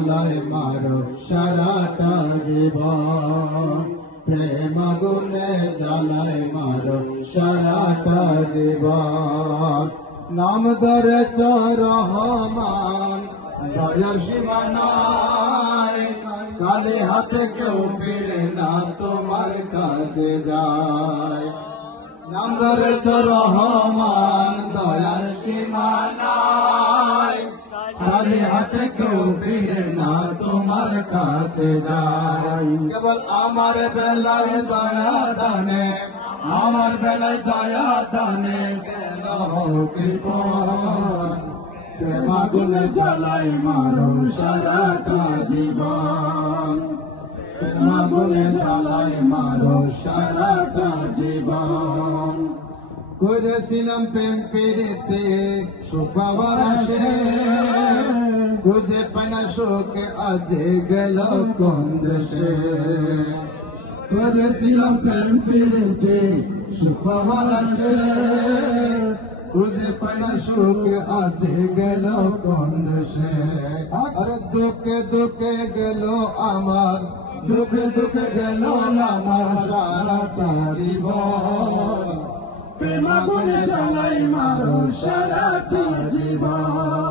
জ্বালায় মারো সারাটা জীবন প্রেম আগুনে জ্বালায় মারো সারাটা জীবন নাম ধরেছ রহমান দয়ার সীমা নাই কালে হাতে কেউ ফিরে না তোমার কাছে যায় নাম ধরেছ রহমান দয়ার সীমা নাই কালে হাতে কেউ ফিরে না তোমার কাছে যায় কেবল আমার বেলায় দয়া দানে আমার বেলায় দয়া দানে কেন কৃপণ প্রেম আগুনে জ্বালায় মারো সারাটা জীবন প্রেম আগুনে জ্বালায় মারো সারাটা জীবন করেছিলাম প্রেম পেরেতে সুখ পাওয়ার আসে খুঁজে পায় না সুখ আজ গেল কোন দেশে করেছিলাম প্রেম পেরেতে সুখ পাওয়ার আসে খুঁজে পায় না সুখ আজ গেল কোন দেশে আরে দুঃখে দুঃখে গেল আমার দুঃখে দুঃখে গেল আমার সারাটা জীবন প্রেম আগুনে জ্বালায় মারো সারাটা জীবন